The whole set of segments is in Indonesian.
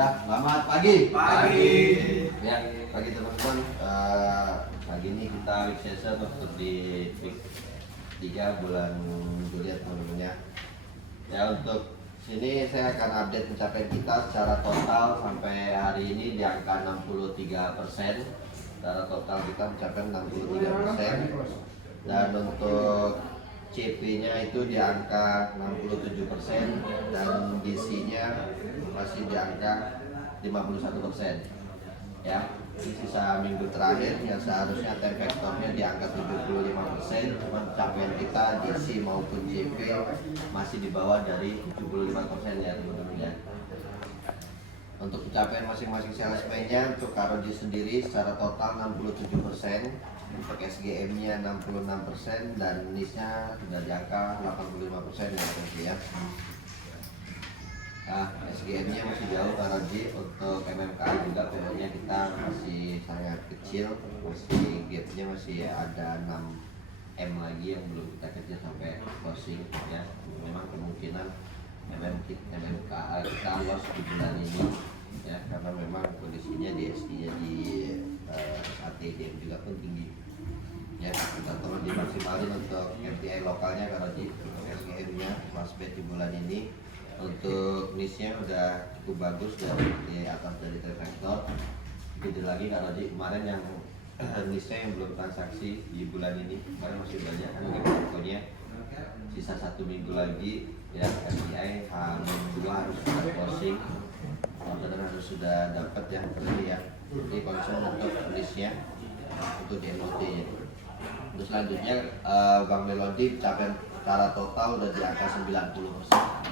Ya, selamat pagi. Pagi. Ya, pagi teman-teman. Pagi ini kita week session untuk di week 3 bulan Juli teman-teman ya. Ya, untuk sini saya akan update pencapaian kita secara total sampai hari ini di angka 63%. Secara total kita mencapai 63%. Dan untuk CP-nya itu di angka 67% dan DC-nya masih di angka 51%. Ya, sisa minggu terakhir yang seharusnya time vektornya di angka 75%, cuma capaian kita DC maupun CP masih di bawah dari 75% ya teman-teman ya. Untuk pencapaian masing-masing salesman-nya, untuk Karoji sendiri secara total 67%, untuk SGM-nya 66%, dan NIS-nya sudah di angka 85% ya teman-teman ya. Nah, SGM-nya masih jauh Karoji, untuk MMKA juga PO-nya kita masih sangat kecil, masih gap-nya masih ada 6M lagi yang belum kita kejar sampai closing ya. Memang kemungkinan MMKA kita loss di bulan ini ya, karena memang kondisinya di SD-nya di ATDM juga pun tinggi ya. Kita tolong dimaksimalin untuk MPI lokalnya Karoji, untuk SGM-nya pas bet di bulan ini. Untuk NIS-nya udah cukup bagus dan di atas dari Trevector. Gede lagi Karoji, kemarin yang NIS-nya yang belum transaksi di bulan ini, kemarin masih banyak kan pokoknya sisa 1 minggu lagi ya. MPI H2 harus sudah closing, orderan harus sudah dapat ya ini ya. Jadi concern untuk NIS-nya, untuk DNOT nya. Untuk selanjutnya Bang Melody capaian secara total udah di angka 90%.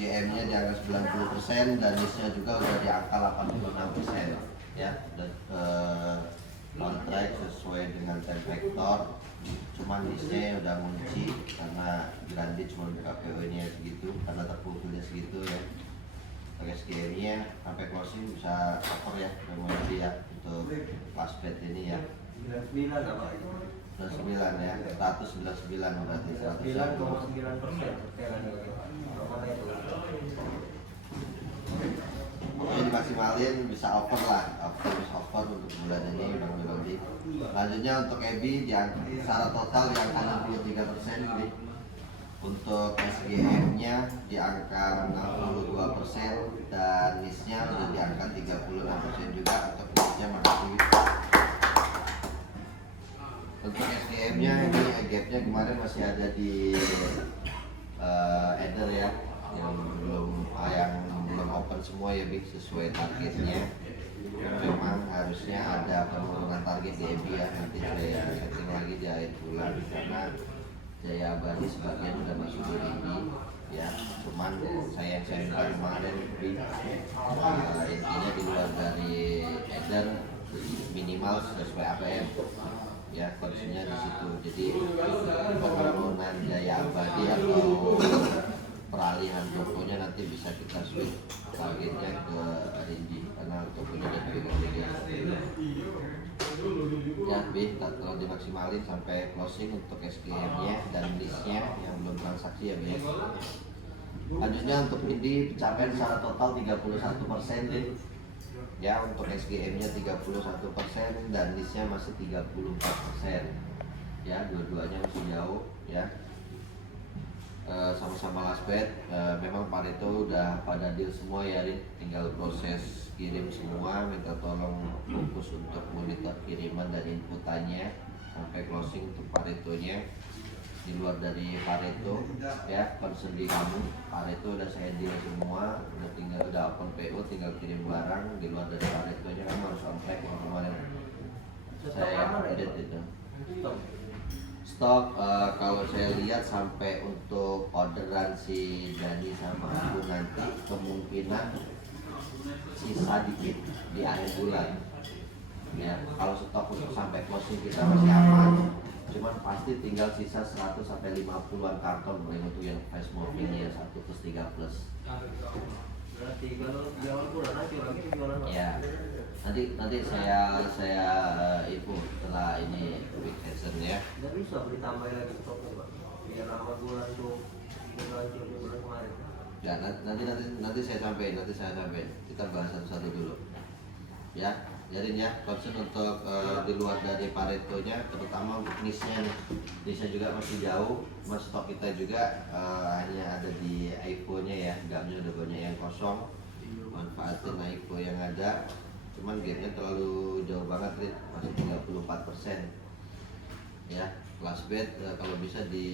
SGM-nya di angka 90% dan NIS-nya juga udah di angka 86% ya. Dan on track sesuai dengan time vector. Cuman NIS-nya udah mengunci karena Grandi cuma KPO-nya segitu, karena terpulkulnya segitu ya. SGM-nya sampai closing bisa cover ya, memang ya untuk pas bet ini ya. 99 apa? 99 ya, 199 berarti 9,9%. Pokoknya dimaksimalin bisa over lah, bisa over untuk bulan ini Bang Melody. Selanjutnya untuk EBI secara total di angka 63% ini. Untuk SGM-nya di angka 62% dan NIS-nya sudah di angka 36% juga. Untuk NIS-nya masih. Untuk SGM-nya ini gap-nya kemarin masih ada di Ether ya, yang belum open semua ya Big, sesuai targetnya. Memang harusnya ada penurunan target di EBI ya, nanti saya setting lagi di akhir bulan karena Jaya Abadi sebagian udah masuk di EBI ya. Cuman saya bilang kemarin Big, intinya di luar dari Ether minimal sesuai APM ya, kondisinya di situ. Jadi penurunan Jaya Abadi atau peralihan tokonya nanti bisa kita switch targetnya ke RNG karena tokonya udah dipegang dia ya. Kalau dimaksimalin sampai closing untuk SGM-nya dan NIS-nya yang belum transaksi ya biar. Lanjutnya untuk ini pencapaian secara total 31% deh ya. Untuk SGM-nya 31% dan NIS-nya masih 34% ya, dua-duanya masih jauh ya. Sama-sama last bet, memang Pareto udah pada deal semua ya, tinggal proses kirim semua. Minta tolong fokus untuk monitor kiriman dan inputannya sampai closing untuk Paretonya. Di luar dari Pareto ya, concern di kamu Pareto udah saya deal semua, udah open PO, tinggal kirim barang. Di luar dari Paretonya kamu harus on track yang kemarin saya update itu. Stok kalau saya lihat sampai untuk orderan si Dani sama aku nanti kemungkinan sisa dikit di akhir bulan ya. Kalau stok untuk sampai closing kita masih aman, cuman pasti tinggal sisa 100-50an karton untuk yang fast moving ya, 1+3+. Berarti kalau jualan bulan nanti lagi jualan ya. Nanti saya info setelah ini week session ya. nggak bisa ditambahin lagi stoknya Pak, biar awal bulan tuh bulan kemarin. Ya, nanti saya sampaikan, kita bahas satu-satu dulu. Ya, jadi ya concern untuk di luar dari Pareto-nya, terutama untuk niche-nya nih. Niche-nya juga masih jauh, mas stok kita juga hanya ada di IPO-nya ya, gamnya udah banyak yang kosong. Manfaatin IPO yang ada, cuman gapnya terlalu jauh banget nih, masih 34%. Ya, kelas bed kalau bisa di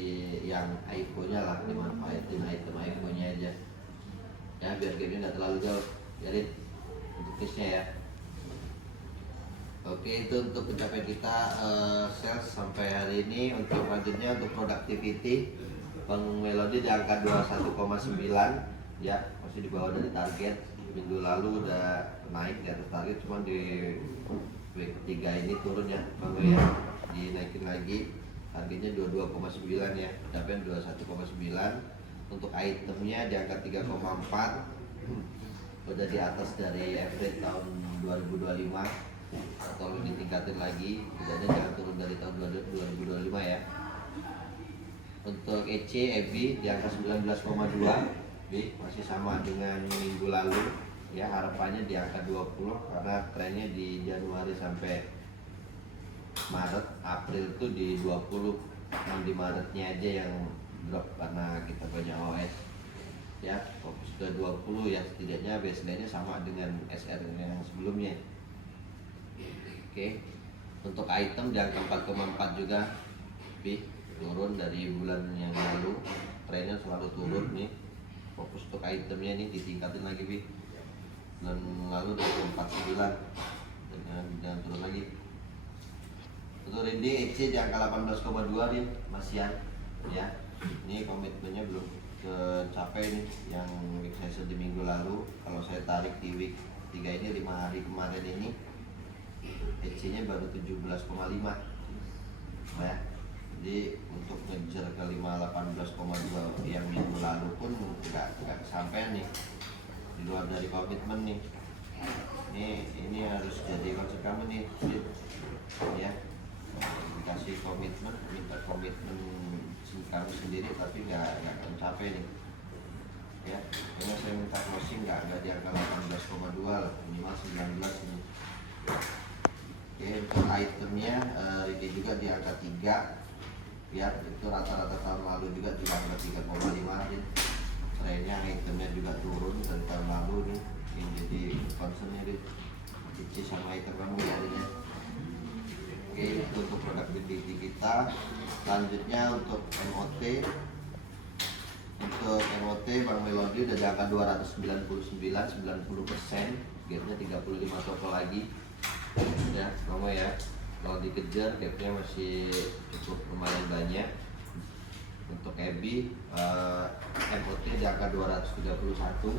yang IPO-nya lah, dimanfaatin item IPO-nya aja. Ya, biar gamenya nggak terlalu jauh. Jadi untuk niche-nya ya. Oke, itu untuk pencapaian kita sales sampai hari ini. Untuk selanjutnya untuk productivity, Bang Melody di angka 21,9 ya, masih di bawah dari target. Minggu lalu udah naik di atas target, cuman di week ketiga ini turun ya Bang ya, dinaikin lagi. Targetnya 22,9 ya, pencapaian 21,9. Untuk itemnya di angka 3,4, udah di atas dari average tahun 2025. Tolong ditingkatin lagi, tidaknya jangan turun dari tahun 2025 ya. Untuk EC, EBI di angka 19,2, masih sama dengan minggu lalu ya, harapannya di angka 20 karena trennya di Januari sampai Maret, April itu di 20, yang di Maretnya aja yang drop karena kita banyak OS ya. Fokus ke 20 ya, setidaknya baseline-nya sama dengan SR yang sebelumnya. Oke, untuk item di angka 4,4 juga, turun dari bulan yang lalu, trennya selalu turun nih. Fokus untuk itemnya nih ditingkatin lagi, bulan lalu 24,9, dan turun lagi. Untuk Rindi EC di angka 18,2 nih, masihan ya. Ini komitmennya belum tercapai nih, yang week session di minggu lalu. Kalau saya tarik di week 3 ini, 5 hari kemarin ini, EC-nya baru 17,5 ya. Jadi untuk ngejar ke 18,2 yang minggu lalu pun nggak kesampaian nih, di luar dari komitmen nih. Ini harus jadi konsep kamu nih ya, dikasih komitmen, minta komitmen kamu sendiri tapi nggak mencapai nih ya. Karena saya minta closing nggak di angka 18,2 lah, minimal 19 ini. Oke, untuk itemnya ini juga di angka 3 ya, itu rata-rata tahun lalu juga di angka 3,5 ya. Trennya itemnya juga turun dari tahun lalu nih, ini jadi concernnya nih, itu sama item kamu ya ini. Oke, itu untuk productivity kita. Selanjutnya untuk MOT. Untuk MOT Bang Melody udah di angka 299, 90%, gapnya 35 toko lagi ya kamu ya. Kalau dikejar gapnya masih cukup lumayan banyak. Untuk EBI MOT di angka 231,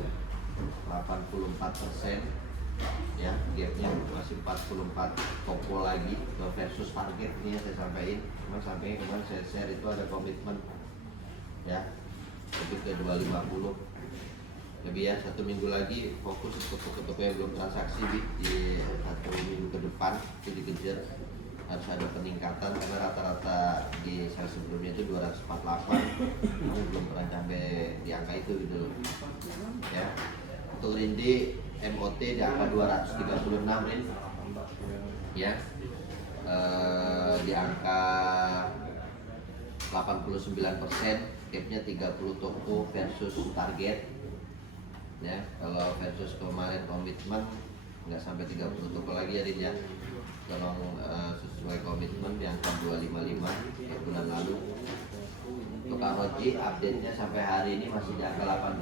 84% ya, gapnya masih 44 toko lagi versus target ini ya saya sampaikan. Cuma sampai kemarin saya share itu ada komitmen ya, lebih ke 250 lebih ya. 1 minggu lagi fokus untuk toko-toko yang belum transaksi di 1 minggu ke depan itu dikejar, harus ada peningkatan karena rata-rata di sales sebelumnya itu 248, namun belum pernah sampai di angka itu gitu loh ya. Untuk Rindi MOT di angka 236 Rin ya, di angka 89%, gapnya 30 toko versus target ya. Kalau versus kemarin komitmen nggak sampai 30 toko lagi ya Rin ya. Tolong sesuai komitmen di angka 255 kayak bulan lalu. Untuk ROG update-nya sampai hari ini masih di angka 18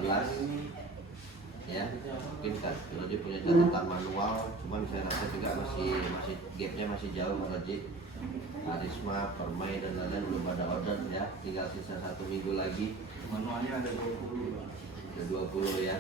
ya. Mungkin kan ROG punya catatan manual, cuman saya rasa juga masih gapnya masih jauh. ROG, Karisma, Permai dan lain-lain belum ada order ya, tinggal sisa 1 minggu lagi. Manualnya ada 20. Ada 20 ya.